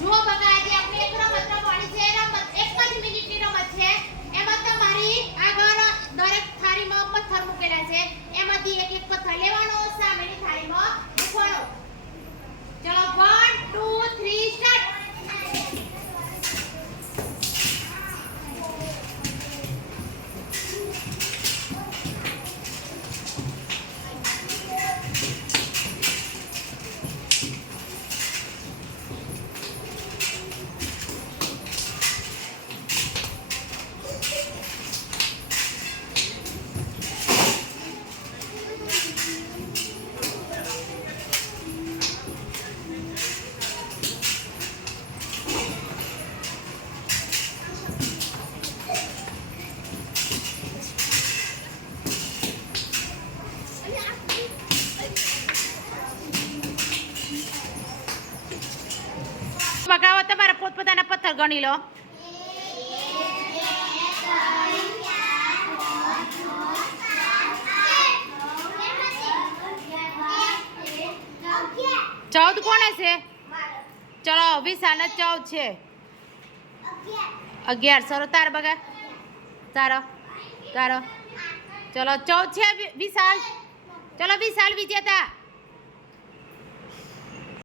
જો બગા આજે આપણે એક રમત રમવાની છે. રમત 1 જ મિનિટની રમત છે. એમાં તમારી આગળ દરેક થાળીમાં પથ્થર મૂકેલા છે. એમાંથી એક એક પથ્થર લેવાનો, સામેની થાળીમાં મૂકવાનો. ચલો 1 2 3 સ્ટાર્ટ. બગાવો તમારા પોતપોતાના પથ્થર ગણી લો. ચૌદ કોને છે? ચલો વિશાલ 14 છે. 11 સરો તાર બગા તારો ચલો 14 છે વિશાલ. ચલો વિશાલ વિજેતા.